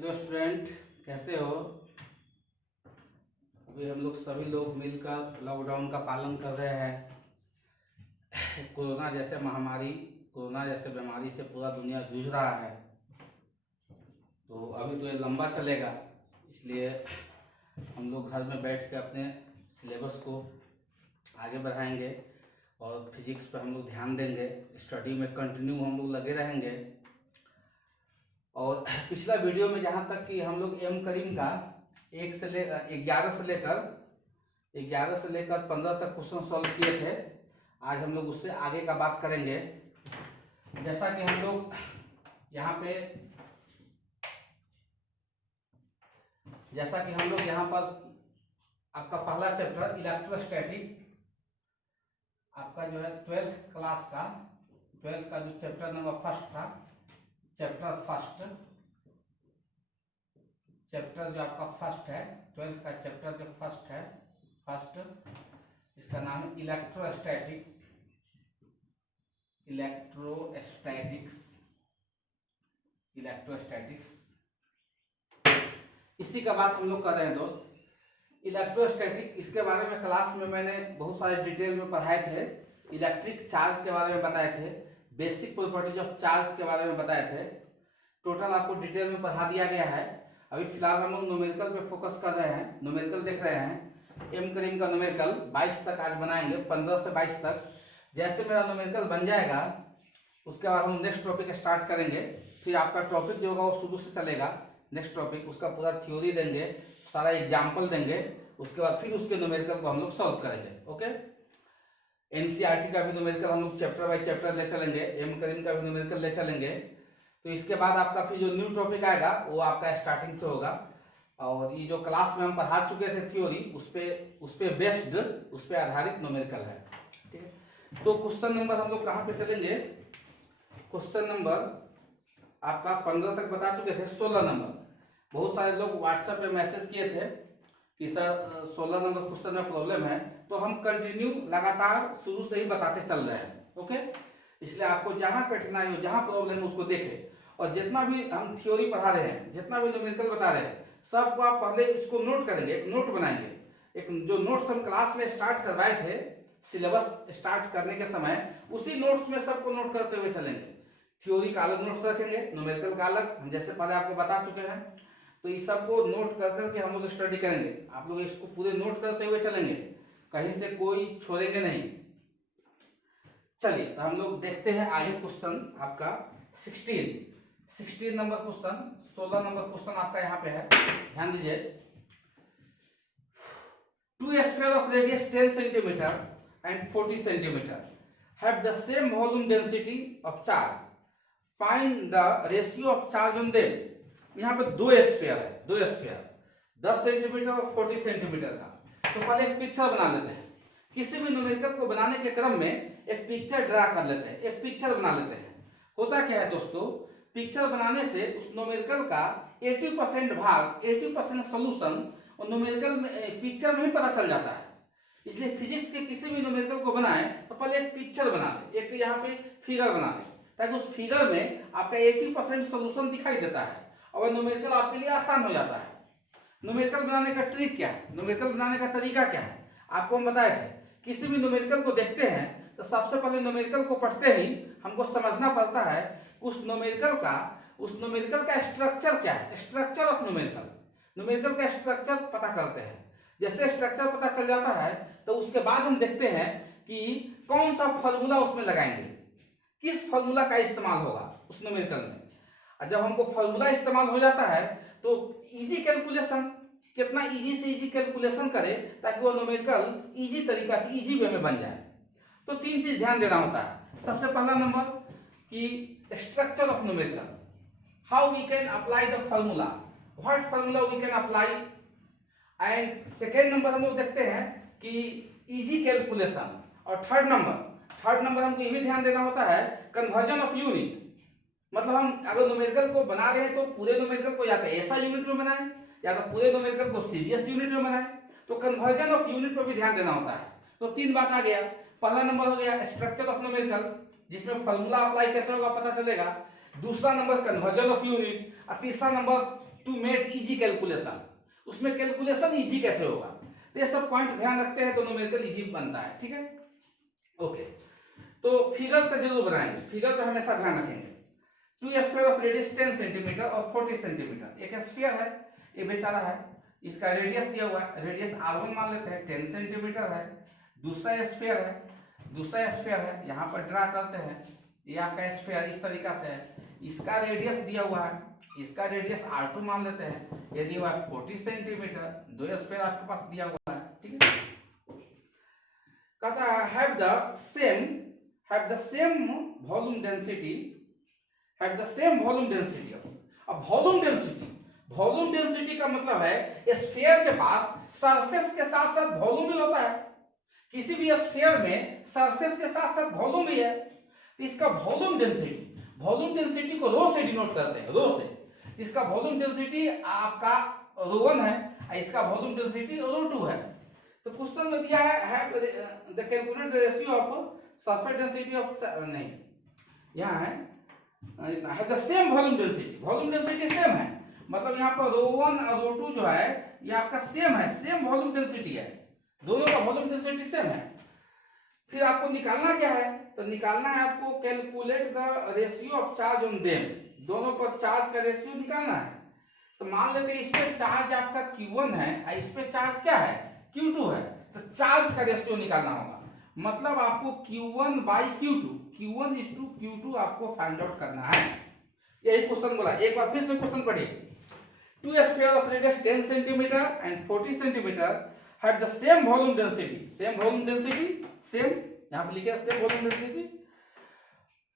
Hello student, कैसे हो। अभी हम लोग सभी लोग मिलकर लॉकडाउन का पालन कर रहे हैं। कोरोना जैसे महामारी, कोरोना जैसे बीमारी से पूरा दुनिया जूझ रहा है। तो अभी तो ये लंबा चलेगा, इसलिए हम लोग घर में बैठ के अपने सिलेबस को आगे बढ़ाएंगे और फिजिक्स पर हम लोग ध्यान देंगे। स्टडी में कंटिन्यू हम लोग लगे रहेंगे। और पिछला वीडियो में जहाँ तक कि हम लोग एम करीम का 11 से लेकर 15 तक क्वेश्चन सॉल्व किए थे। आज हम लोग उससे आगे का बात करेंगे। जैसा कि हम लोग यहाँ पर आपका पहला चैप्टर इलेक्ट्रोस्टैटिक, आपका जो है 12th क्लास का 12th का जो चैप्टर नंबर फर्स्ट था, चैप्टर जो आपका फर्स्ट है 12th का चैप्टर जो फर्स्ट है, इसका नाम है इलेक्ट्रोस्टैटिक्स। इसी का बात हम लोग कर रहे हैं दोस्त। इलेक्ट्रोस्टैटिक, इसके बारे में क्लास में मैंने बहुत सारे डिटेल में पढ़ाए थे। इलेक्ट्रिक चार्ज के बारे में बताए थे, बेसिक प्रॉपर्टीज ऑफ चार्ज के बारे में बताए थे। टोटल आपको डिटेल में पढ़ा दिया गया है। अभी फिलहाल हम लोग न्यूमेरिकल पे फोकस कर रहे हैं, न्यूमेरिकल देख रहे हैं। एम करीम का न्यूमेरिकल 22 तक आज बनाएंगे, 15 से 22 तक। जैसे मेरा न्यूमेरिकल बन जाएगा उसके बाद हम नेक्स्ट टॉपिक स्टार्ट करेंगे। फिर आपका टॉपिक जो होगा वो शुरू से चलेगा। नेक्स्ट टॉपिक उसका पूरा थ्योरी देंगे, सारा एग्जाम्पल देंगे। उसके बाद फिर उसके न्यूमेरिकल को हम लोग सॉल्व करेंगे। ओके, एनसीईआरटी का भी न्यूमेरिकल हम लोग चैप्टर बाय चैप्टर ले चलेंगे, एम करीम का भी न्यूमेरिकल ले चलेंगे। तो इसके बाद आपका फिर जो न्यू टॉपिक आएगा वो आपका स्टार्टिंग से होगा। और ये जो क्लास में हम पढ़ा चुके थे थ्योरी, उस पे बेस्ड, उस पे आधारित न्यूमेरिकल है। ठीक है, तो क्वेश्चन नंबर हम लोग कहाँ पे चलेंगे। क्वेश्चन नंबर आपका 15 तक बता चुके थे। 16 नंबर, बहुत सारे लोग व्हाट्सएप पे मैसेज किए थे कि सर 16 नंबर क्वेश्चन में प्रॉब्लम है। तो हम कंटिन्यू लगातार शुरू से ही बताते चल रहे हैं। ओके, इसलिए आपको जहां कठिनाई हो, जहां प्रॉब्लम है उसको देखें। और जितना भी हम थ्योरी पढ़ा रहे हैं, जितना भी न्यूमेरिकल बता रहे हैं, सबको आप पहले इसको नोट करेंगे, एक नोट बनाएंगे। एक जो नोट्स हम क्लास में स्टार्ट करवाए थे, सिलेबस स्टार्ट करने के समय, उसी नोट्स में सबको नोट करते हुए चलेंगे। थ्योरी का अलग नोट्स रखेंगे, न्यूमेरिकल का अलग, हम जैसे पहले आपको बता चुके हैं। तो ये सबको नोट कर करके हम लोग स्टडी करेंगे। आप लोग इसको पूरे नोट करते हुए चलेंगे, कहीं से कोई छोड़ेंगे नहीं। चलिए, तो हम लोग देखते हैं आगे। क्वेश्चन आपका 16 नंबर क्वेश्चन, 16 नंबर क्वेश्चन आपका यहाँ पे है, ध्यान दीजिए। 2 spheres of radius 10 centimeter and 40 centimeter have the same volume density of charge. Find the ratio of charge on them. यहाँ पे 2 स्फीयर है, 2 स्फीयर 10 सेंटीमीटर और 40 सेंटीमीटर का। तो पहले एक पिक्चर बना लेते हैं। किसी भी न्यूमेरिकल को बनाने के क्रम में एक पिक्चर ड्रा कर लेते हैं, एक पिक्चर बना लेते हैं। होता क्या है दोस्तों, पिक्चर बनाने से उस न्यूमेरिकल का 80% भाग, 80% सोल्यूशन और न्यूमेरिकल में, पिक्चर में ही पता चल जाता है। इसलिए फिजिक्स के किसी भी न्यूमेरिकल को बनाए तो पहले एक पिक्चर बना ले, एक यहाँ पे फिगर बना ले, ताकि उस फिगर में आपका 80% सोल्यूशन दिखाई देता है और न्यूमेरिकल आपके लिए आसान हो जाता है। न्यूमेरिकल बनाने का ट्रिक क्या है, न्यूमेरिकल बनाने का तरीका क्या है, आपको हम बताए थे। किसी भी न्यूमेरिकल को देखते हैं तो सबसे पहले न्यूमेरिकल को पढ़ते ही हमको समझना पड़ता है उस न्यूमेरिकल का स्ट्रक्चर क्या है, स्ट्रक्चर ऑफ न्यूमेरिकल का स्ट्रक्चर पता करते हैं। जैसे स्ट्रक्चर पता चल जाता है तो उसके बाद हम देखते हैं कि कौन सा फॉर्मूला उसमें लगाएंगे, किस फॉर्मूला का इस्तेमाल होगा उस न्यूमेरिकल में। और जब हमको फॉर्मूला इस्तेमाल हो जाता है तो इजी कैलकुलेशन, कितना इजी से इजी कैलकुलेशन करें ताकि वो न्यूमेरिकल इजी तरीका से, इजी वे में बन जाए। तो 3 चीज ध्यान देना होता है। सबसे पहला नंबर कि structure of numerical, how we can apply the formula, what formula we can apply. And second number हम लोग देखते हैं कि इजी कैलकुलेशन। और थर्ड नंबर हमको ये भी ध्यान देना होता है कन्वर्जन ऑफ यूनिट। मतलब हम अगर न्यूमेरिकल को बना रहे हैं तो पूरे न्यूमेरिकल को या तो ऐसा यूनिट में बनाएं या तो पूरे न्यूमेरिकल को सीरियस यूनिट में बनाएं। तो कन्वर्जन ऑफ यूनिट पर भी ध्यान देना होता है। तो 3 बात आ गया। पहला नंबर हो गया स्ट्रक्चर ऑफ न्यूमेरिकल, जिसमें फॉर्मूला अप्लाई कैसे होगा पता चलेगा। दूसरा नंबर कन्वर्जन ऑफ यूनिट, और तीसरा number two make easy calculation, उसमें कैलकुलेशन इजी कैसे होगा, तो ये सब पॉइंट ध्यान रखते हैं तो न्यूमेरिकल इजी बनता है, ठीक है। ओके, तो फिगर तो जरूर बनाएंगे, फिगर पर हमेशा ध्यान रखेंगे। Two sphere of radius 10 centimetre और 40 सेंटीमीटर, एक स्फीयर है, ये बेचारा है, इसका रेडियस दिया हुआ है, रेडियस r1 मान लेते हैं 10 सेंटीमीटर है। दूसरा स्फीयर है, दूसरा स्फीयर है, यहाँ पर ड्रा करते हैं, ये आपका स्फीयर इस तरीका से है, इसका रेडियस दिया हुआ है, इसका रेडियस r2 मान लेते हैं, ये दिया हुआ है 40 सेंटीमीटर, दो स्फीयर आपके पास दिया हुआ है, ठीक है। कहता है have the same volume density, have the same volume density. अब वॉल्यूम डेंसिटी का मतलब है स्फीयर के पास सरफेस के साथ साथ वॉल्यूम भी होता है, किसी भी स्फीयर में सरफेस के साथ साथ वॉल्यूम भी है, तो इसका वॉल्यूम डेंसिटी को रो से डिनोट करते हैं, रो से। इसका वॉल्यूम डेंसिटी आपका रो1 है, इसका वॉल्यूम डेंसिटी रो2 है। तो क्वेश्चन में दिया है the calculate the ratio of surface density of, नहीं यहाँ है the same volume density same है, मतलब यहाँ पर रो1 और रो2 जो है ये आपका सेम है, सेम वॉल्यूम डेंसिटी है, दोनों का वॉल्यूम डेंसिटी सेम है। फिर आपको निकालना क्या है, तो निकालना है आपको calculate the ratio of charge on them, दोनों पर चार्ज का रेशियो निकालना है। तो मान लेते हैं इस पे चार्ज आपका Q1 है और इस पे चार्ज क्या है Q2 है, तो चार्ज का रेशियो निकालना होगा, मतलब आपको Q1 by Q2, Q1 is to Q2 आपको फाइंड आउट करना है। यही क्वेश्चन बोला, एक बार फिर से क्वेश्चन पढ़िए। Two sphere of radius 10 centimetre and 40 centimetre have the same volume density, same यहाँ पे लिखे same volume density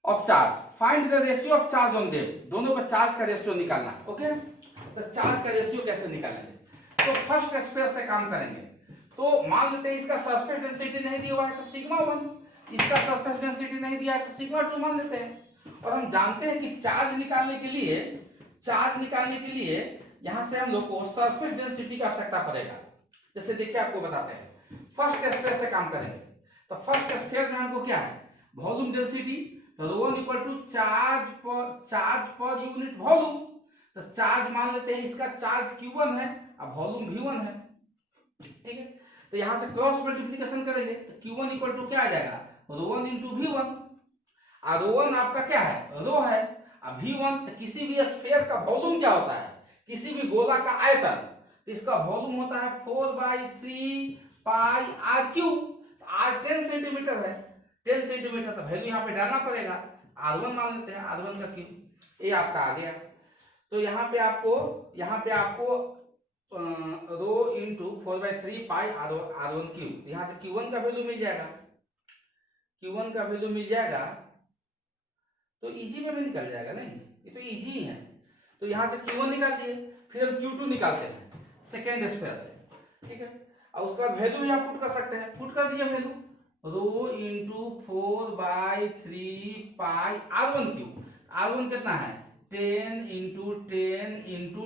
of charge, find the ratio of charge on them, दोनों पर चार्ज का रेशियो निकालना। ओके, तो चार्ज का रेशियो कैसे निकालेंगे, तो फर्स्ट स्फीयर से काम करेंगे। तो मान लेते हैं इसका सरफेस डेंसिटी नहीं दिया हुआ है तो सिग्मा 1, इसका सरफेस डेंसिटी नहीं दिया है तो सिग्मा 2 मान लेते हैं। और हम जानते हैं कि चार्ज निकालने के लिए यहां से हम लोग को सरफेस डेंसिटी की आवश्यकता पड़ेगा। जैसे देखिए आपको बताते हैं, फर्स्ट स्फीयर से काम करेंगे, तो फर्स्ट स्फीयर में हमको क्या है वॉल्यूम डेंसिटी, तो ρ1 equal to charge per unit volume, तो चार्ज मान लेते हैं इसका चार्ज Q1 है और वॉल्यूम V1 है, ठीक है। तो यहां से क्रॉस मल्टीप्लिकेशन करेंगे तो Q1 इक्वल टू क्या आ जाएगा ρ1 इंटू V1, और ρ1 आपका क्या है रो है, और V1 तो किसी भी स्फीयर का वॉल्यूम क्या होता है, किसी भी गोला का आयतन, तो इसका वॉल्यूम होता है 4/3 पाई r3, r 10 सेंटीमीटर है, 10 सेंटीमीटर, तो वैल्यू यहाँ पे डालना पड़ेगा, r1 मान लेते हैं, r1 का क्यूब, ये आपका आ गया। तो यहाँ पे आपको रो इंटू 4/3 पाई r1 क्यूब, यहाँ से Q1 का वैल्यू मिल जाएगा, तो इजी में भी निकल जाएगा, नहीं ये तो इजी है। तो यहाँ से Q1 निकाल दिए, फिर हम Q2 निकालते हैं सेकेंड स्फीयर से, ठीक है। और उसका वैल्यू यहाँ पुट कर सकते हैं, पुट कर दिए वैल्यू रो इंटू 4/3 पाई r1 क्यूब, r1 कितना है 10 इंटू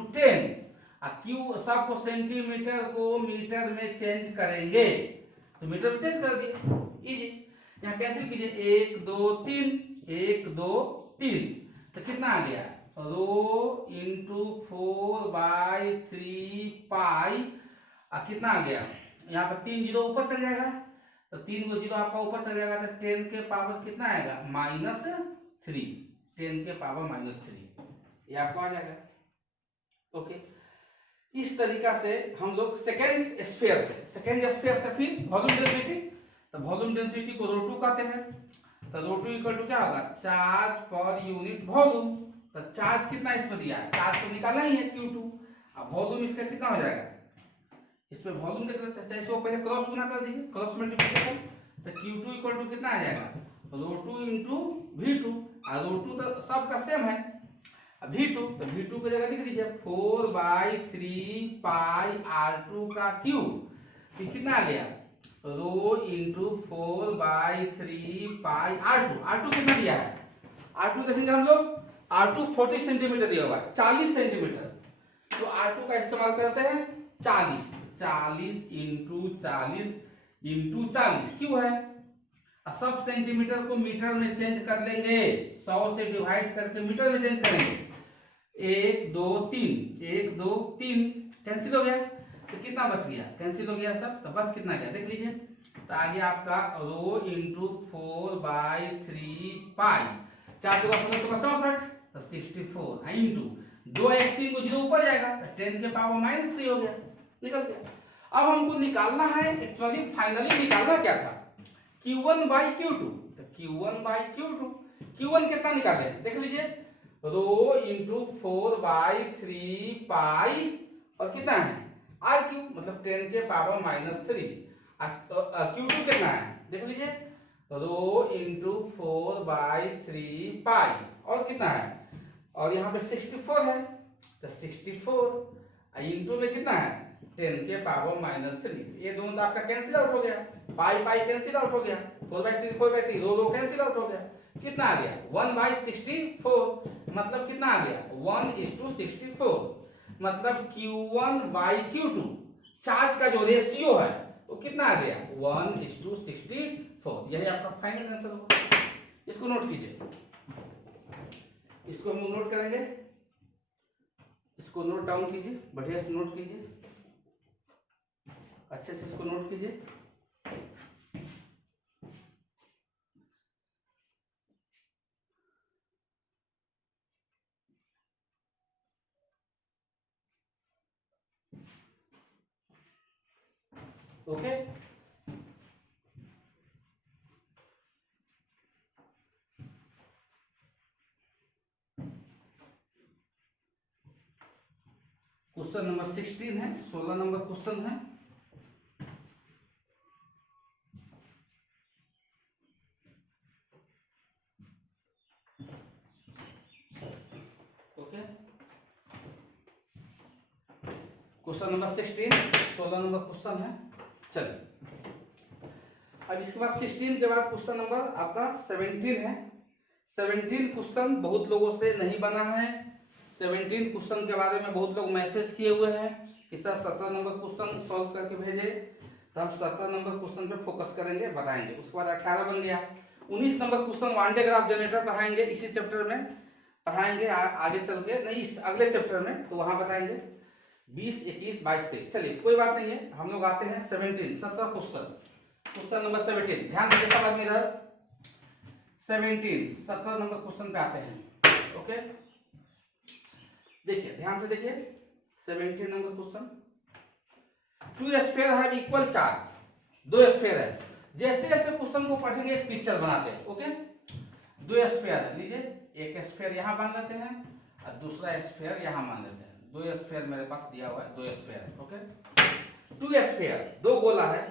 10 और क्यू सबको सेंटीमीटर को मीटर में चेंज करेंगे, तो मीटर में चेंज कर दिए, इजी। यहाँ कैंसिल कीजिए 1 2 3, तो कितना आ गया रो इंटू 4/3 पाई, कितना आ गया यहाँ पर 3 जीरो ऊपर चल जाएगा, तो 3 जीरो आपका ऊपर चल जाएगा, तो 10 के पावर कितना आएगा -3, 10 के पावर -3, ये आपको आ जाएगा। ओके, इस तरीका से हम लोग सेकेंड स्फीयर से फिर वॉल्यूम डेंसिटी, तो वॉल्यूम डेंसिटी को रो2 कहते हैं, तो रो2 इक्वल टू क्या होगा चार्ज पर यूनिट वॉल्यूम, तो चार्ज कितना इस पर दिया है, चार्ज तो निकालना ही है Q2, अब वॉल्यूम इसका कितना हो जाएगा, इस पे वॉल्यूम देख लेते हैं, चाहे इसको पहले क्रॉस गुना कर दीजिए, क्रॉस मल्टीप्लिकेशन, तो Q2 इक्वल टू कितना आ जाएगा रो2 इंटू V2, और रो2 तो सबका सेम है, V2 तो V2 की जगह लिख दीजिए 4/3 पाई r2 का क्यूब, तो कितना आ गया रो इंटू 4/3 पाई r2 कितना दिया है, r2 देखेंगे हम लोग, r2 40 सेंटीमीटर दिया हुआ है, 40 सेंटीमीटर, तो r2 का इस्तेमाल करते हैं 40 इंटू 40 क्यों है, सब सेंटीमीटर को मीटर में चेंज कर लेंगे, 100 से डिवाइड करके मीटर में चेंज करेंगे, 1 2 3, 1 2 3 कैंसिल हो गया, तो कितना बच गया, कैंसिल हो गया सब, तो बस कितना गया देख लीजिए, तो आ गया आपका रो इंटू 4/3 पाई, 4 2 64, तो 64 इंटू 2 1 3 को 0 ऊपर जाएगा, तो 10 के पावर -3 हो गया, निकल गया। अब हमको निकालना है, एक्चुअली फाइनली निकालना क्या था, Q1/Q2, तो Q1/Q2, Q1 कितना निकाले देख लीजिए, रो इंटू 4/3 पाई और कितना है RQ, मतलब 10 के पावर -3, Q2 कितना है देख लीजिए, रो इंटू 4/3 पाई और कितना है, और यहाँ पे 64 है, तो 64 इंटू में कितना है 10 के पावर -3, ये दोनों तो आपका कैंसिल आउट हो गया, पाई पाई कैंसिल आउट हो गया, 4/3 रो कैंसिल आउट हो गया, कितना आ गया 1/64, मतलब कितना आ गया 1:64, मतलब Q1/Q2 चार्ज का जो रेशियो है वो कितना आ गया 1:64, यही आपका फाइनल आंसर होगा। इसको नोट कीजिए, इसको हम नोट करेंगे, इसको नोट डाउन कीजिए, बढ़िया से नोट कीजिए, अच्छे से इसको नोट कीजिए। ओके, क्वेश्चन नंबर 16 है, 16 नंबर क्वेश्चन है। Okay, question number 16, 16 number question है। चलिए, अब इसके बाद 16 के बाद क्वेश्चन नंबर आपका 17 है। 17 क्वेश्चन बहुत लोगों से नहीं बना है, 17 क्वेश्चन के बारे में बहुत लोग मैसेज किए हुए हैं कि सर 17 नंबर क्वेश्चन सॉल्व करके भेजे, तो हम 17 नंबर क्वेश्चन पे फोकस करेंगे, बताएंगे। उसके बाद 18 बन गया, 19 number question one day graph generator पढ़ाएंगे, इसी चैप्टर में पढ़ाएंगे, आगे चल के नहीं, इस अगले चैप्टर में, तो वहां बताएंगे। 20 21 22 23, चलिए कोई बात नहीं है, हम लोग आते हैं 17 17 क्वेश्चन, क्वेश्चन नंबर 17, ध्यान दीजिए सब आदमी इधर, 17 17 नंबर क्वेश्चन पे आते हैं। ओके, देखिए ध्यान से देखिए, 17 number question, two sphere have equal charge, दो स्फीयर है, जैसे जैसे क्वेश्चन को पढ़ेंगे एक पिक्चर बनाते हैं। ओके, दो स्फीयर है, लीजिए एक स्फीयर यहां मान लेते हैं और दूसरा स्फीयर यहां मान लेते हैं, दो स्फीयर मेरे पास दिया हुआ है, दो स्फीयर है। ओके, टू स्फीयर, दो गोला है,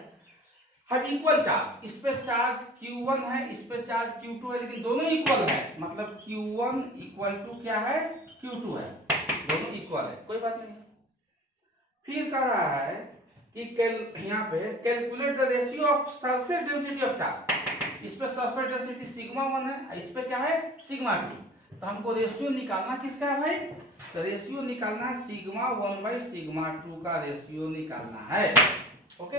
हैव इक्वल चार्ज, इस पे चार्ज Q1 है, इस पे चार्ज Q2 है, लेकिन दोनों इक्वल है, मतलब Q1 इक्वल टू क्या है Q2 है, दोनों इक्वल है, कोई बात नहीं। फिर कह रहा है कि यहाँ पे calculate the ratio of surface density of charge, इस पे सरफेस डेंसिटी सिग्मा 1 है, इस पे क्या है सिग्मा 2, तो हमको रेशियो निकालना किसका है भाई, तो रेशियो निकालना है सिग्मा 1/σ2 का रेशियो निकालना है। ओके,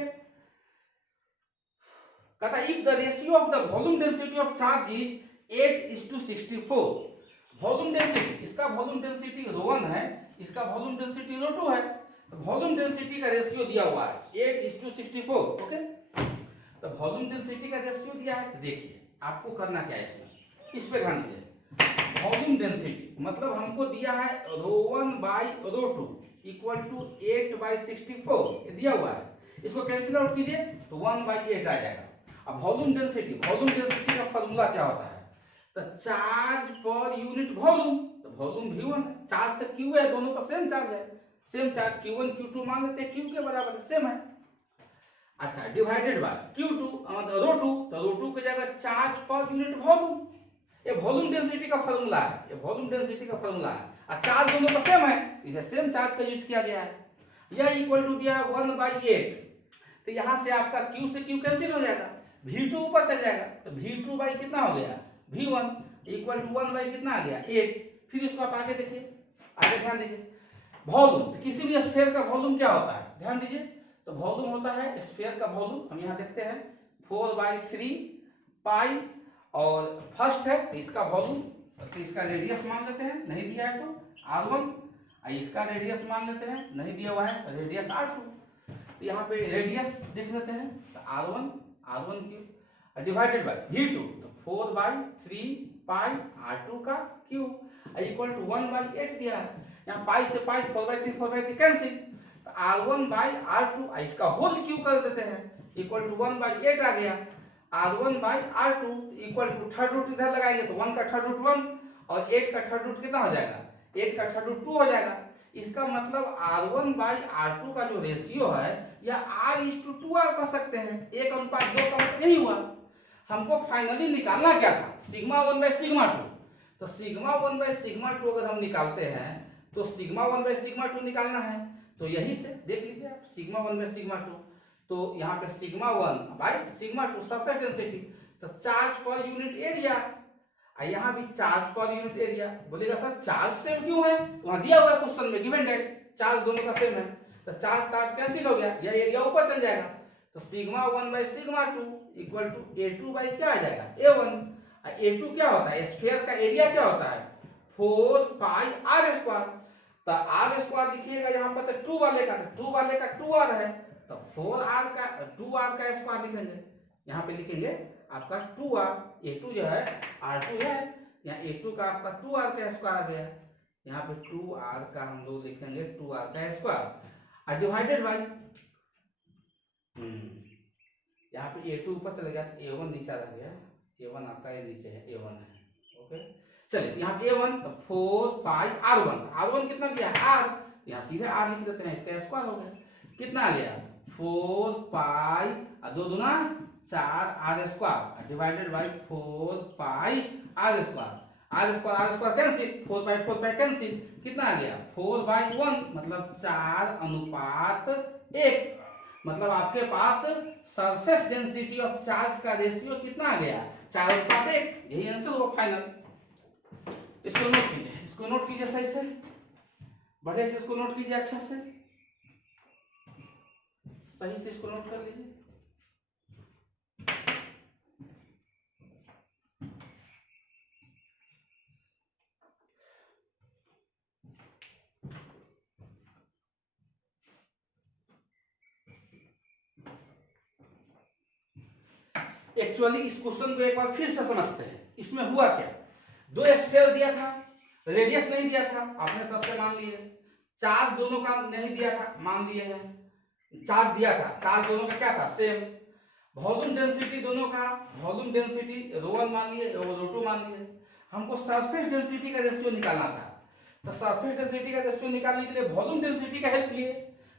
कहता है if the ratio of the volume density of charge is 8:64, volume density, इसका वॉल्यूम डेंसिटी ρ1 है, इसका वॉल्यूम डेंसिटी ρ2 है, तो वॉल्यूम डेंसिटी का रेशियो दिया हुआ है 8:64। ओके, तो वॉल्यूम डेंसिटी का रेशियो दिया है, तो देखिए आपको करना क्या है इसमें, इस पे ध्यान दीजिए, वॉल्यूम डेंसिटी मतलब हमको दिया है ρ1/ρ2 इक्वल टू 8/64, ये दिया हुआ है, इसको कैंसिल आउट कीजिए तो 1/8 आ जाएगा। अब वॉल्यूम डेंसिटी का फॉर्मूला क्या होता है, तो चार्ज पर यूनिट वॉल्यूम, तो वॉल्यूम V1, चार्ज तो Q है, दोनों का सेम चार्ज है, सेम चार्ज Q1 Q2 मान लेते हैं, Q के बराबर है, सेम है। अच्छा, डिवाइडेड बाय Q2 मतलब ρ2, तो ρ2 की जगह चार्ज पर यूनिट वॉल्यूम, ये वॉल्यूम डेंसिटी का फॉर्मूला है, ये वॉल्यूम डेंसिटी का फॉर्मूला है, और चार्ज दोनों का सेम है, इसे सेम चार्ज का यूज किया गया है। यह इक्वल टू दिया है 1/8, तो यहां से आपका Q से Q कैंसिल हो जाएगा, V2 ऊपर चल जाएगा, तो V2 बाई कितना हो गया V1 इक्वल टू 1 बाई कितना आ गया 8। फिर इसको आप आगे देखिए, आगे ध्यान दीजिए, वॉल्यूम, किसी भी स्फीयर का वॉल्यूम क्या होता है, ध्यान दीजिए, तो वॉल्यूम होता है स्फीयर का वॉल्यूम, हम यहाँ देखते हैं 4/3 पाई, और फर्स्ट है इसका वॉल्यूम तो इसका रेडियस मान लेते हैं, नहीं दिया है तो r1, इसका रेडियस मान लेते हैं, नहीं दिया हुआ है, रेडियस r2। तो यहाँ पे रेडियस देख लेते हैं, तो r1 cube divided by v2, तो 4/3 पाई r2 का क्यूब इक्वल टू 1/8 दिया है। यहाँ पाई से पाई 4/3 कैंसिल, तो r1/r2 इसका होल क्यूब कर देते हैं इक्वल टू 1/8 आ गया। r1/r2 equal to third root इधर लगाएंगे तो 1 का थर्ड रूट 1 और 8 का थर्ड रूट कितना हो जाएगा, 8 का थर्ड रूट 2 हो जाएगा। इसका मतलब r1/r2 का जो रेशियो है या r:2r कह सकते हैं, 1:2 का मतलब यही हुआ। हमको फाइनली निकालना क्या था, सिग्मा 1/σ2। तो सिग्मा 1/σ2 अगर हम निकालते हैं तो सिग्मा 1/σ2 निकालना है, तो यही से देख लीजिए आप सिग्मा 1/σ2। तो यहाँ पे सिग्मा 1/σ2 सरफेस डेंसिटी, तो चार्ज पर यूनिट एरिया, यहाँ भी चार्ज पर यूनिट एरिया। बोलेगा सर चार्ज सेम क्यों है, वहां दिया हुआ है क्वेश्चन में गिवन डेट, चार्ज दोनों का सेम है, तो चार्ज कैंसिल हो गया, यह एरिया ऊपर चल जाएगा। तो sigma 1/σ2 equal to a2 by क्या आ जाएगा a1। a2 क्या होता है, स्फीयर का एरिया क्या होता है 4πr²। तो r² लिखिएगा यहाँ पर, तो 2 वाले का 2r है, तो 4r का 2r का स्क्वायर लिखेंगे, यहाँ पे लिखेंगे आपका 2r, a2 जो है r2 है, यहाँ a2 का आपका 2r का स्क्वायर आ गया, यहाँ पे 2r का हम लोग लिखेंगे 2r का स्क्वायर डिवाइडेड बाई यहाँ पे a2 ऊपर चले गया, a1 नीचे रह गया, a1 आपका ये नीचे है, a1 है। ओके चलिए यहाँ पे a1 तो 4πr1 कितना दिया r, यहाँ सीधे r लिख देते हैं, इसका स्क्वायर हो गया, कितना आ गया 4π 2 दूना 4r² divided by 4πr² cancel, 4/4 cancel, कितना आ गया 4/1 मतलब 4:1, मतलब आपके पास सरफेस डेंसिटी ऑफ चार्ज का रेशियो कितना आ गया 4:1। यही आंसर हुआ फाइनल। इसको नोट कीजिए सही से, बढ़िया से इसको नोट कीजिए, अच्छा से सही से इसको नोट कर लीजिए। एक्चुअली इस क्वेश्चन को एक बार फिर से समझते हैं, इसमें हुआ क्या, दो स्फीयर दिया था, रेडियस नहीं दिया था, आपने तब से मान लिए, चार्ज दोनों का नहीं दिया था, मान लिए हैं, चार्ज दिया था, चार्ज दोनों का क्या था सेम, वॉल्यूम डेंसिटी दोनों का, वॉल्यूम डेंसिटी ρ1 मान लिए ρ2 मान लिए। हमको सरफेस डेंसिटी का रेशियो निकालना था, तो सरफेस डेंसिटी का रेशियो निकालने के लिए वॉल्यूम डेंसिटी का हेल्प लिए,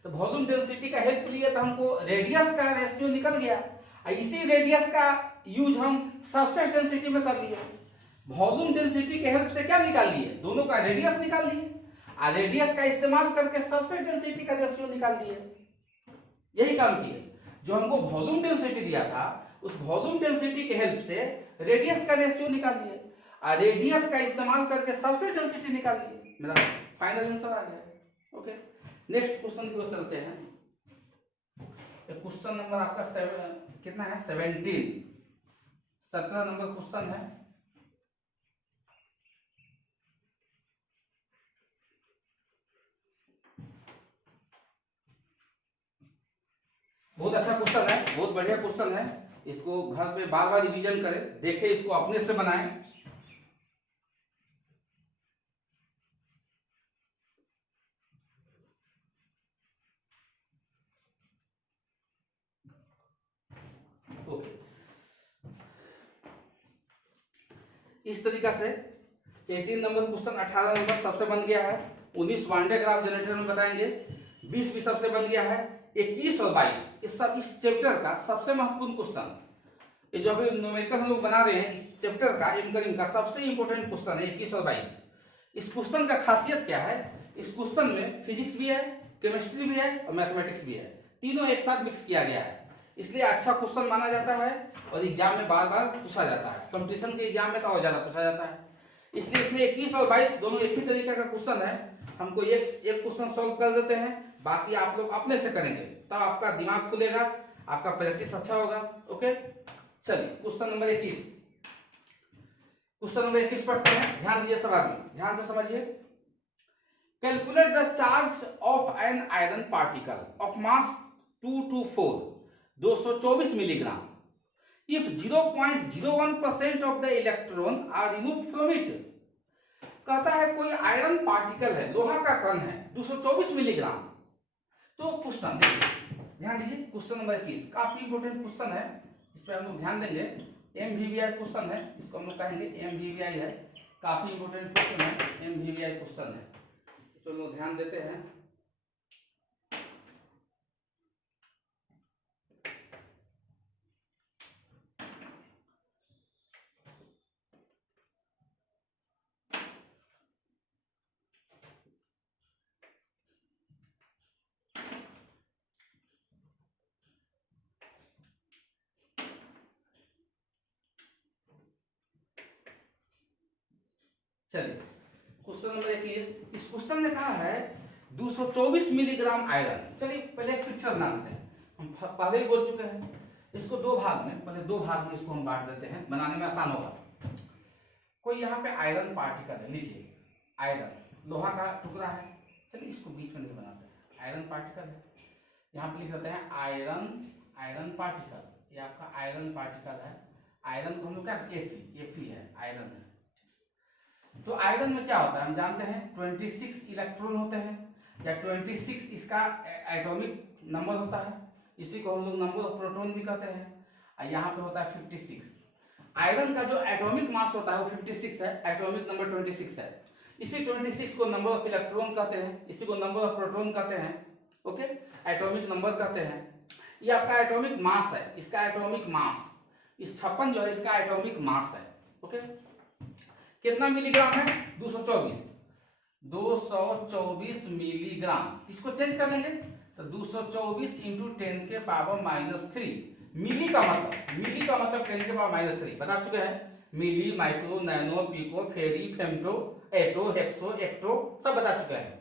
तो वॉल्यूम डेंसिटी का हेल्प लिए तो हमको रेडियस का रेशियो निकल गया, इसी रेडियस का यूज हम सरफेस डेंसिटी में कर लिए। वॉल्यूम डेंसिटी के हेल्प से क्या निकाल लिए, दोनों का रेडियस निकाल लिए, और रेडियस का इस्तेमाल करके सरफेस डेंसिटी का रेशियो निकाल लिए। यही काम किए, जो हमको वॉल्यूम डेंसिटी दिया था उस वॉल्यूम डेंसिटी के हेल्प से रेडियस का रेशियो निकाल लिए, और रेडियस का इस्तेमाल करके सरफेस डेंसिटी निकाल लिए। मेरा फाइनल आंसर आ गया। ओके नेक्स्ट क्वेश्चन की ओर चलते हैं। क्वेश्चन नंबर आपका कितना है 17 नंबर क्वेश्चन है। बहुत अच्छा क्वेश्चन है, बहुत बढ़िया क्वेश्चन है, इसको घर पे बार बार रिवीजन करें, देखें, इसको अपने से बनाएं। इस तरीका से 18 नंबर क्वेश्चन, 18 नंबर सबसे बन गया है, 19 वान डे ग्राफ जनरेटर में बताएंगे, 20 भी सबसे बन गया है, 21 और 22 इस चैप्टर का सबसे महत्वपूर्ण क्वेश्चन, ये जो अभी न्यूमेरिकल हम लोग बना रहे हैं इस चैप्टर का इनकरिंग का सबसे इंपॉर्टेंट क्वेश्चन है 21 और 22। इस क्वेश्चन का खासियत क्या है, इस क्वेश्चन में फिजिक्स भी है, केमिस्ट्री भी है और मैथमेटिक्स भी है, तीनों एक साथ मिक्स किया गया है, इसलिए अच्छा क्वेश्चन माना जाता है और एग्जाम में बार बार पूछा जाता है, कंपटीशन के एग्जाम में तो और ज्यादा पूछा जाता है। इसलिए इसमें 21 और 22 दोनों एक ही तरीके का क्वेश्चन है, हमको एक क्वेश्चन सॉल्व कर देते हैं, बाकी आप लोग अपने से करेंगे, तब आपका दिमाग खुलेगा, आपका प्रैक्टिस अच्छा होगा। ओके चलिए क्वेश्चन नंबर 21, क्वेश्चन नंबर 21 पढ़ते हैं, ध्यान दीजिए सब आदमी, ध्यान से समझिए। Calculate the charge of an iron particle of mass 224 224 milligram if 0.01% of the electron are removed from it। कहता है कोई आयरन पार्टिकल है, लोहा का कण है 224 मिलीग्राम। तो क्वेश्चन देखिए, ध्यान दीजिए, क्वेश्चन नंबर 21 काफी इंपोर्टेंट क्वेश्चन है, इस पर हम लोग ध्यान देंगे। MVVI क्वेश्चन है, इसको हम लोग कहेंगे MVVI है, काफी इंपोर्टेंट क्वेश्चन है, MVVI क्वेश्चन है, इस पर हम लोग ध्यान देते हैं। चलिए क्वेश्चन नंबर 21, इस क्वेश्चन ने कहा है 224 मिलीग्राम आयरन। चलिए पहले एक पिक्चर बनाते हैं, हम पहले ही बोल चुके हैं, इसको दो भाग में, पहले दो भाग में इसको हम बांट देते हैं, बनाने में आसान होगा। कोई यहाँ पे आयरन पार्टिकल है, लीजिए आयरन लोहा का टुकड़ा है, चलिए इसको बीच में नहीं बनाते हैं, आयरन पार्टिकल है, यहाँ पे लिख देते हैं आयरन पार्टिकल, ये आपका आयरन पार्टिकल है। आयरन को हम लोग क्या Fe है, आयरन है। तो आयरन में क्या होता है हम जानते हैं, 26 इलेक्ट्रॉन होते हैं, या 26 इसका एटॉमिक नंबर होता है, इसी को हम लोग नंबर ऑफ प्रोटॉन भी कहते हैं, और यहाँ पे होता है 56। आयरन का जो एटॉमिक मास होता है वो 56 है, एटॉमिक नंबर 26 है, इसी 26 को नंबर ऑफ इलेक्ट्रॉन कहते हैं, इसी को नंबर ऑफ प्रोटॉन कहते हैं, ओके, एटॉमिक नंबर कहते हैं। ये आपका एटॉमिक मास है, इसका एटॉमिक मास, इस 56 जो है इसका एटॉमिक मास है, ओके। कितना मिलीग्राम है, 224 मिलीग्राम। इसको चेंज कर लेंगे तो 224 इंटू 10 के पावर -3, मिली का मतलब 10 के पावर -3 बता चुके हैं, मिली, माइक्रो, नैनो, पिको, फेरी, फेम्टो, एटो, हेक्सो, एक्टो सब बता चुके हैं।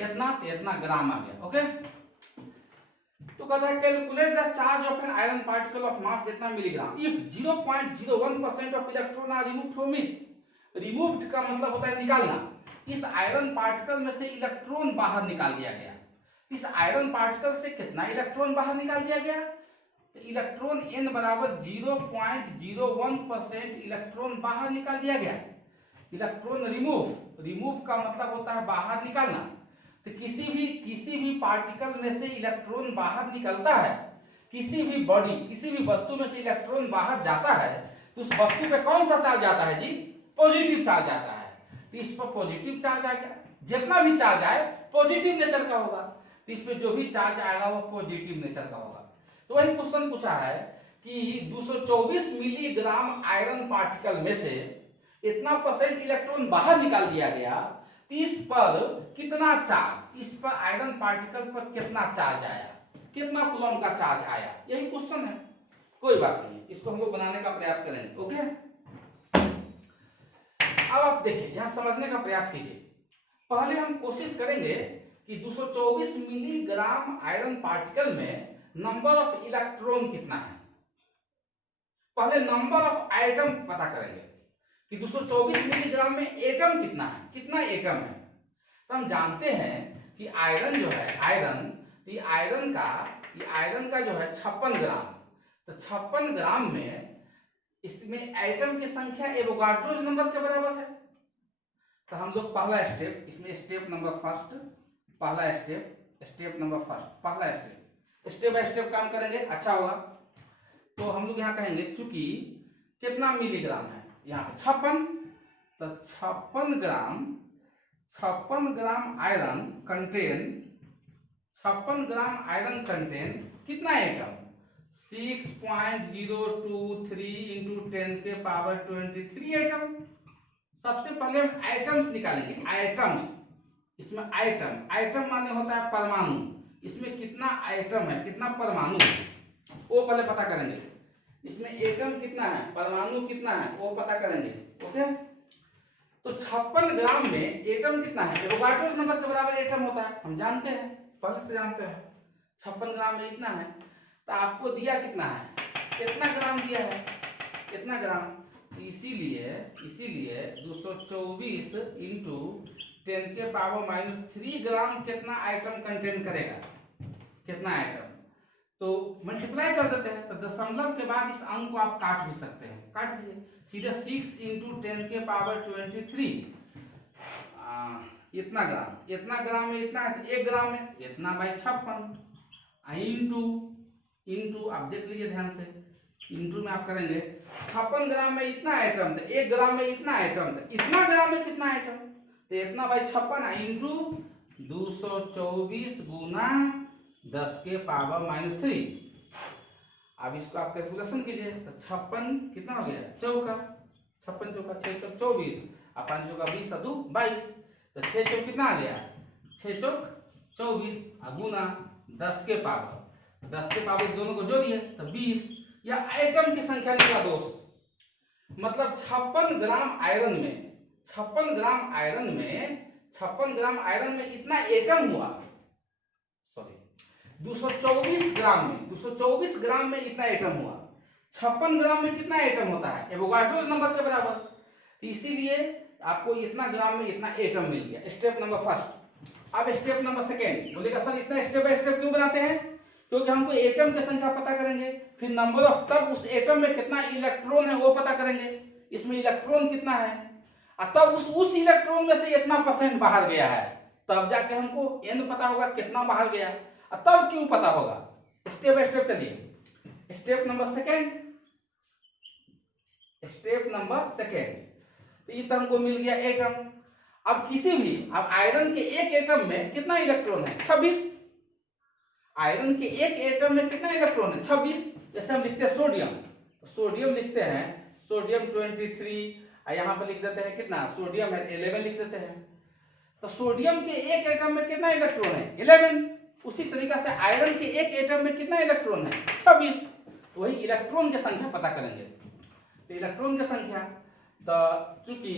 इतना ग्राम आ गया, ओके। तो कहता है calculate the charge of an iron particle of mass इतना milligram if 0.01% of electron are removed from it. Removed का मतलब होता है निकालना, इस आयरन पार्टिकल में से इलेक्ट्रॉन बाहर निकाल दिया गया। इस आयरन पार्टिकल से कितना इलेक्ट्रॉन बाहर निकाल दिया गया, तो इलेक्ट्रॉन n बराबर 0.01% इलेक्ट्रॉन बाहर निकाल दिया गया। इलेक्ट्रॉन रिमूव का मतलब होता है बाहर निकालना। तो किसी भी पार्टिकल में से इलेक्ट्रॉन बाहर निकलता है, किसी भी बॉडी, किसी भी वस्तु में से इलेक्ट्रॉन बाहर जाता है, तो उस वस्तु पे कौन सा चार्ज आता है जी, पॉजिटिव चार्ज आता है। तो इस पर पॉजिटिव चार्ज आ गया, जितना भी चार्ज आए पॉजिटिव नेचर का होगा, तो इस पे जो भी चार्ज आएगा वो पॉजिटिव नेचर का होगा। तो वही क्वेश्चन पूछा है कि 224 मिलीग्राम आयरन पार्टिकल में से इतना % इलेक्ट्रॉन बाहर निकाल दिया गया, इस पर कितना चार्ज, इस पर आयरन पार्टिकल पर कितना चार्ज आया, कितना कूलम का चार्ज आया, यही क्वेश्चन है। कोई बात नहीं, इसको हम लोग बनाने का प्रयास करेंगे, ओके। अब आप देखिए, यहां समझने का प्रयास कीजिए। पहले हम कोशिश करेंगे कि 224 मिलीग्राम आयरन पार्टिकल में नंबर ऑफ इलेक्ट्रॉन कितना है। पहले नंबर ऑफ एटम पता करेंगे कि 224 मिलीग्राम में एटम कितना है, कितना एटम है। तो हम जानते हैं कि आयरन जो है, ये आयरन का जो है 56 ग्राम, तो 56 ग्राम में इसमें एटम की संख्या एवोगाड्रोस नंबर के बराबर है। तो हम लोग पहला स्टेप, इसमें स्टेप नंबर फर्स्ट, पहला स्टेप नंबर फर्स्ट, पहला स्टेप बाय स्टेप काम करेंगे, अच्छा होगा। तो हम लोग यहाँ कहेंगे चूंकि कितना मिलीग्राम है, यहाँ पे 56, तो 56 ग्राम आयरन कंटेन कितना एटम, 6.023 इंटू 10 के पावर 23 एटम। सबसे पहले हम एटम्स निकालेंगे, एटम्स, इसमें आइटम माने होता है परमाणु, इसमें कितना आइटम है, कितना परमाणु है वो पहले पता करेंगे। इसमें एटम कितना है, परमाणु कितना है वो पता करेंगे, ओके। तो 56 ग्राम में एटम कितना है, एवोगाड्रोस नंबर के बराबर एटम होता है, हम जानते हैं, पहले से जानते हैं। 56 ग्राम में इतना है, तो आपको दिया कितना है, कितना ग्राम दिया है, कितना ग्राम, इसीलिए 224 इंटू 10 के पावर -3 ग्राम कितना आइटम कंटेन करेगा, कितना आइटम। तो मल्टीप्लाई कर देते हैं, तो दशमलव के बाद इस अंक को आप काट भी सकते हैं, काट दीजिए सीधे 6 इंटू 10 के पावर 23 इतना ग्राम में इतना है, तो 1 ग्राम में इतना बाई 56 इंटू आप देख लीजिए ध्यान से, इंटू में आप करेंगे 56 ग्राम में इतना आइटम, तो 1 ग्राम में इतना आइटम, तो इतना ग्राम में कितना आइटम, तो इतना बाई 56 इंटू 224 गुना 10 के पावर -3। अब इसको आप कैलकुलेशन कीजिए, तो 56 कितना हो गया, चौका, 56 चौका 6 चौक 24 और 5 चौका 20 और 2 22, तो 6 चौक कितना आ गया, 6 चौक 24 और गुना 10 के पावर दोनों को जोड़िए तो 20। या आइटम की संख्या निकला दोस्त, मतलब 56 ग्राम आयरन में 56 ग्राम आयरन में इतना एटम हुआ, सॉरी 224 ग्राम में इतना एटम हुआ। 56 ग्राम में कितना एटम होता है, एवोगाड्रो नंबर के बराबर, तो इसीलिए आपको इतना ग्राम में इतना एटम मिल गया। Step number first. अब स्टेप नंबर सेकेंड, बोलेगा सर इतना स्टेप बाय स्टेप क्यों बनाते हैं, क्योंकि हमको एटम की संख्या पता करेंगे, फिर नंबर ऑफ, तब उस एटम में कितना इलेक्ट्रॉन है वो पता करेंगे, इसमें इलेक्ट्रॉन कितना है, और तब उस इलेक्ट्रॉन में से इतना परसेंट बाहर गया है, तब जाके हमको n पता होगा कितना बाहर गया, और तब क्यों पता होगा। स्टेप बाय स्टेप चलिए। स्टेप नंबर सेकेंड, तो ये हमको मिल गया एटम। अब किसी भी, अब आयरन के एक एटम में कितना इलेक्ट्रॉन है, 26। आयरन के एक एटम में कितना इलेक्ट्रॉन है, 26। जैसे हम लिखते हैं सोडियम, तो सोडियम लिखते हैं, सोडियम 23, और यहाँ पर लिख देते हैं कितना, सोडियम है 11 लिख देते हैं। तो सोडियम के एक एटम में कितना इलेक्ट्रॉन है, 11। उसी तरीका से आयरन के एक एटम में कितना इलेक्ट्रॉन है, 26। तो वही इलेक्ट्रॉन की संख्या पता करेंगे। तो इलेक्ट्रॉन की संख्या, तो चूंकि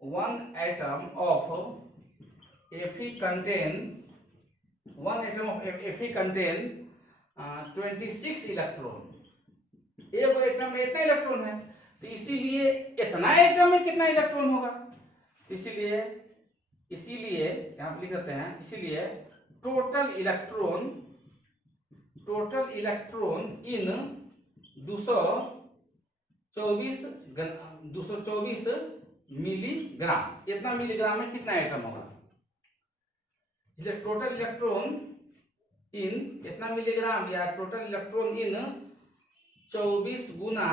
one atom of Fe contain 26 electron. एक एटम में इतना इलेक्ट्रॉन है, तो इसीलिए इतना एटम में कितना इलेक्ट्रॉन होगा, इसीलिए यहां पर लिख देते हैं, इसीलिए टोटल इलेक्ट्रॉन इन 224 मिलीग्राम, इतना मिलीग्राम में कितना एटम होगा, इसलिए टोटल इलेक्ट्रॉन इन इतना मिलीग्राम, या टोटल इलेक्ट्रॉन इन 24 गुना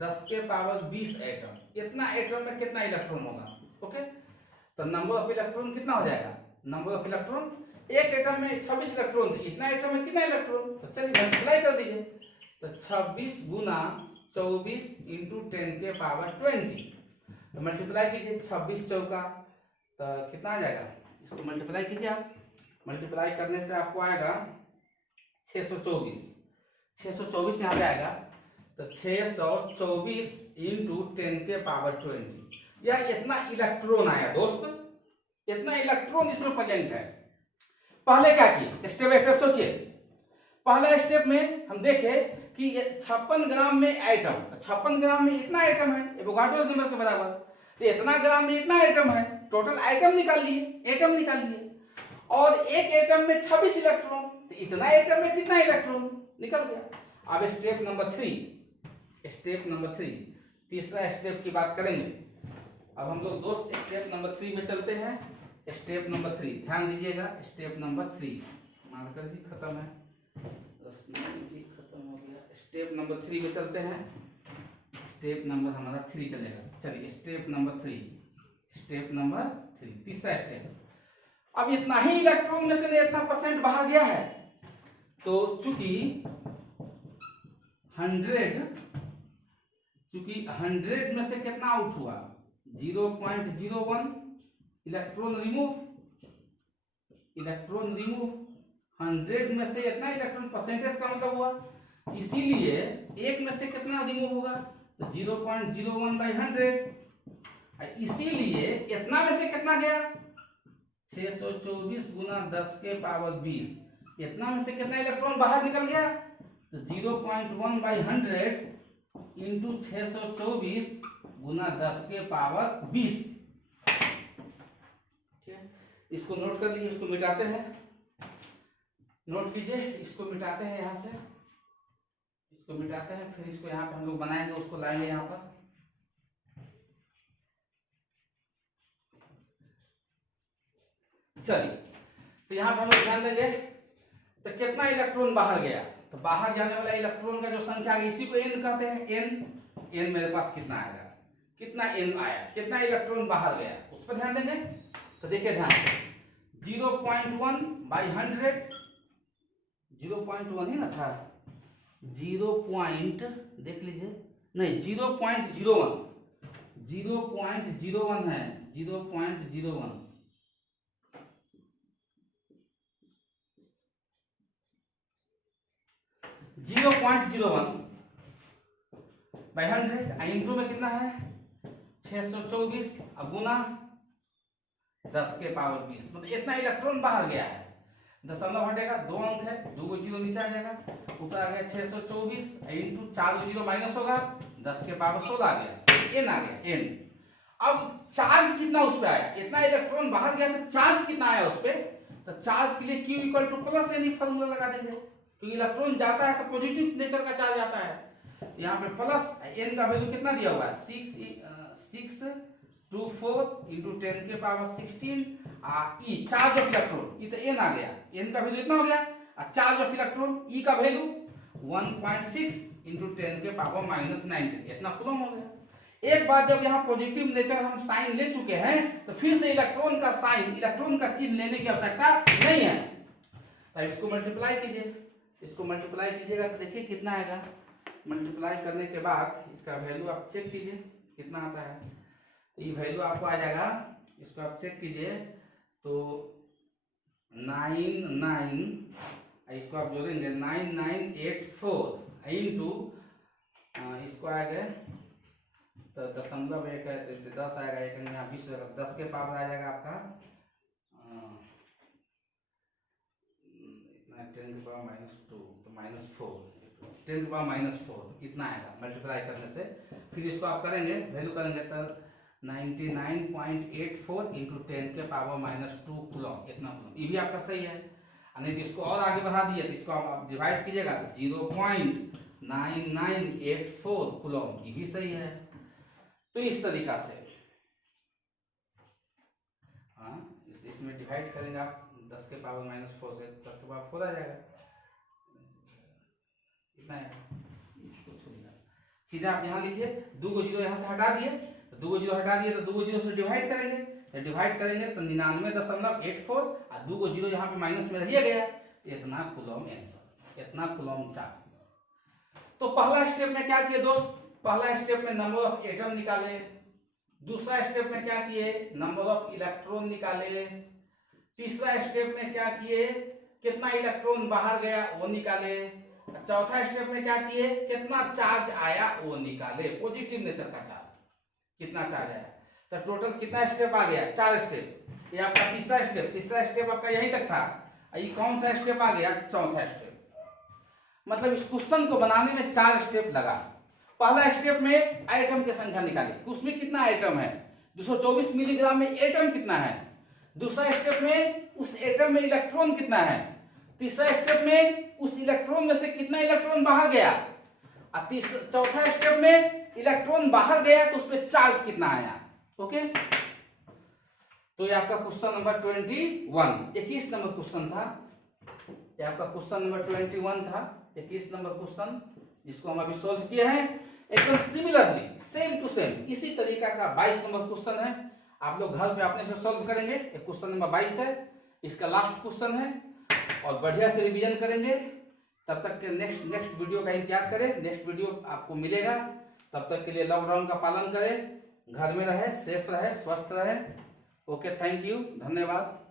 10 के पावर 20 एटम, इतना एटम में कितना इलेक्ट्रॉन होगा। ओके, तो नंबर ऑफ इलेक्ट्रॉन कितना हो जाएगा, नंबर ऑफ इलेक्ट्रॉन, एक एटम में 26 इलेक्ट्रॉन, तो इतना एटम में कितना इलेक्ट्रॉन, तो चलिए मल्टीप्लाई कर दीजिए, तो 26 गुना 24 इंटू 10 के पावर 20, तो मल्टीप्लाई कीजिए 26 चौका, तो कितना आ जाएगा, इसको मल्टीप्लाई कीजिए आप, मल्टीप्लाई करने से आपको आएगा 624 यहाँ पे आएगा, तो 624 इंटू 10 के पावर 20, या इतना इलेक्ट्रॉन आया दोस्त, इतना इलेक्ट्रॉन इसमें प्रेजेंट है। पहले क्या किए, स्टेप बाय स्टेप सोचिए। पहला स्टेप में हम देखे कि 56 ग्राम में आइटम, 56 ग्राम में इतना आइटम है, एवोगाड्रो नंबर के बराबर, तो इतना ग्राम में इतना आइटम है, टोटल आइटम निकाल लिए, और एक एटम में 26 इलेक्ट्रॉन, तो इतना एटम में कितना इलेक्ट्रॉन निकल गया। अब स्टेप नंबर 3, तीसरा स्टेप की बात करेंगे। अब हम लोग दोस्त स्टेप नंबर 3 में चलते हैं। स्टेप नंबर 3 ध्यान दीजिएगा, स्टेप नंबर 3 मार्कर भी खत्म है, भी खत्म हो गया। स्टेप नंबर 3 में चलते हैं, स्टेप नंबर हमारा 3 चलेगा। चलिए स्टेप नंबर 3, तीसरा स्टेप। अब इतना ही इलेक्ट्रॉन में से इतना परसेंट बाहर गया है, तो चूंकि 100 में से कितना आउट हुआ, 0.01 इलेक्ट्रॉन रिमूव, 100 में से इतना इलेक्ट्रॉन, परसेंटेज का मतलब हुआ, इसीलिए एक में से कितना रिमूव होगा, 0.01 बाई 100, इसीलिए इतना में से कितना गया, 624 गुना 10 के पावर 20, इतना में से कितना इलेक्ट्रॉन बाहर निकल गया, तो 0.1/100 इंटू 624 गुना 10 के पावर 20। ठीक है, इसको नोट कर लीजिए, इसको मिटाते हैं, नोट कीजिए, इसको मिटाते हैं यहां से, इसको मिटाते हैं, फिर इसको यहाँ पे हम लोग बनाएंगे, उसको लाएंगे यहाँ पर। चलिए, तो यहाँ पे हम लोग ध्यान देंगे, तो कितना इलेक्ट्रॉन बाहर गया, तो बाहर जाने वाला इलेक्ट्रॉन का जो संख्या है इसी को n कहते हैं। n मेरे पास कितना आएगा, कितना n आया, कितना इलेक्ट्रॉन बाहर गया, उस पर ध्यान देंगे। तो देखिए ध्यान से, 0.1/100, 0.1 ही ना था, 0. देख लीजिए, नहीं 0.01, 0.01 है, 0.01, बाई 100 इंटू में कितना है 624 गुना 10 के पावर 20, मतलब इतना इलेक्ट्रॉन बाहर गया है। दशमलव हटेगा, 2 अंक है, 2 जीरो नीचे आ जाएगा, ऊपर आ गया 624 इंटू 4 जीरो माइनस होगा, 10 के पावर 16 आ गया, n आ गया n। अब चार्ज कितना उस पे आया, इतना इलेक्ट्रॉन बाहर गया तो चार्ज कितना आया उस पे, तो चार्ज के लिए Q equal to plus N formula लगा देंगे, क्योंकि इलेक्ट्रॉन जाता है तो पॉजिटिव नेचर का चार्ज आता है। यहाँ पे प्लस n का वैल्यू कितना दिया हुआ है 624 इंटू 10 के power 16 E charge of electron, ये तो n आ गया, n का वैल्यू इतना हो गया, और चार्ज ऑफ इलेक्ट्रॉन ई का वैल्यू 1.6 इंटू 10 के पावर -19, इतना कूलम हो गया। एक बार जब यहाँ पॉजिटिव नेचर हम साइन ले चुके हैं तो फिर से इलेक्ट्रॉन का साइन, इलेक्ट्रॉन का चिन्ह लेने की आवश्यकता नहीं है। तो इसको मल्टीप्लाई कीजिए, इसको मल्टीप्लाई कीजिएगा तो देखिए कितना आएगा, मल्टीप्लाई करने के बाद इसका वैल्यू आप चेक कीजिए कितना आता है, तो ये वैल्यू आपको आ जाएगा, इसको आप चेक कीजिए तो 99, इसको आप जोड़ेंगे 9984 इंटू इसको आएगा तो 0.1 है तो 10 आएगा, एक यहाँ 20 होगा, 10 के पावर आ जाएगा आपका इतना 10 के पावर -2 तो -4, 10 के पावर -4 कितना आएगा मल्टीप्लाई करने से। फिर इसको आप करेंगे, वैल्यू करेंगे तो 99.84 इंटू 10 के पावर -2 कूलम, इतना कूलम, ये भी आपका सही है। नहीं तो इसको और आगे बढ़ा दिए तो इसको आप डिवाइड कीजिएगा तो 0.9984 कूलम, ये भी सही है। तो इस तरीका से हाँ इसमें डिवाइड करेंगे आप 10 के पावर -4 से, 10 के पावर 4 आ जाएगा, इतना है। इसको छोड़िए, सीधा आप यहाँ लिखिए, 2 को जीरो यहाँ से हटा दिए, तो 2 को जीरो हटा दिए तो 2 को जीरो से डिवाइड करेंगे, तो डिवाइड करेंगे तो 99.84 और 2 को जीरो यहाँ पे माइनस में रह गया, इतना कूलम आंसर, इतना कूलम चार्ज। तो पहला स्टेप में क्या किए दोस्त, पहला स्टेप में नंबर ऑफ एटम निकाले, दूसरा स्टेप में क्या किए नंबर ऑफ इलेक्ट्रॉन निकाले, तीसरा स्टेप में क्या किए कितना इलेक्ट्रॉन बाहर गया वो निकाले, चौथा स्टेप में क्या किए कितना चार्ज आया वो निकाले, पॉजिटिव नेचर का चार्ज कितना चार्ज आया। तो टोटल कितना स्टेप आ गया 4 स्टेप, ये आपका तीसरा स्टेप आपका यहीं तक था, ये कौन सा स्टेप आ गया चौथा स्टेप। मतलब इस क्वेश्चन को बनाने में 4 स्टेप लगा। पहला स्टेप में एटम की संख्या निकाली, उसमें कितना एटम है 224 मिलीग्राम में एटम कितना है, दूसरा स्टेप में उस एटम में इलेक्ट्रॉन कितना है, तीसरा स्टेप में उस इलेक्ट्रॉन में से कितना इलेक्ट्रॉन बाहर गया, और चौथा स्टेप में इलेक्ट्रॉन बाहर गया तो उसमें चार्ज कितना आया। ओके, तो ये आपका क्वेश्चन नंबर 21 नंबर क्वेश्चन था, ये आपका क्वेश्चन नंबर 21 था, 21 नंबर क्वेश्चन जिसको हम अभी सॉल्व किए हैं एकदम सिमिलरली सेम टू सेम इसी तरीका का 22 नंबर क्वेश्चन है, आप लोग घर पे अपने से सॉल्व करेंगे। ये क्वेश्चन नंबर 22 है, इसका लास्ट क्वेश्चन है और बढ़िया से रिवीजन करेंगे। तब तक के नेक्स्ट वीडियो का इंतजार करें, नेक्स्ट वीडियो आपको मिलेगा। तब तक के लिए लॉकडाउन का पालन करें, घर में रहे, सेफ रहे, स्वस्थ रहे। ओके, थैंक यू, धन्यवाद।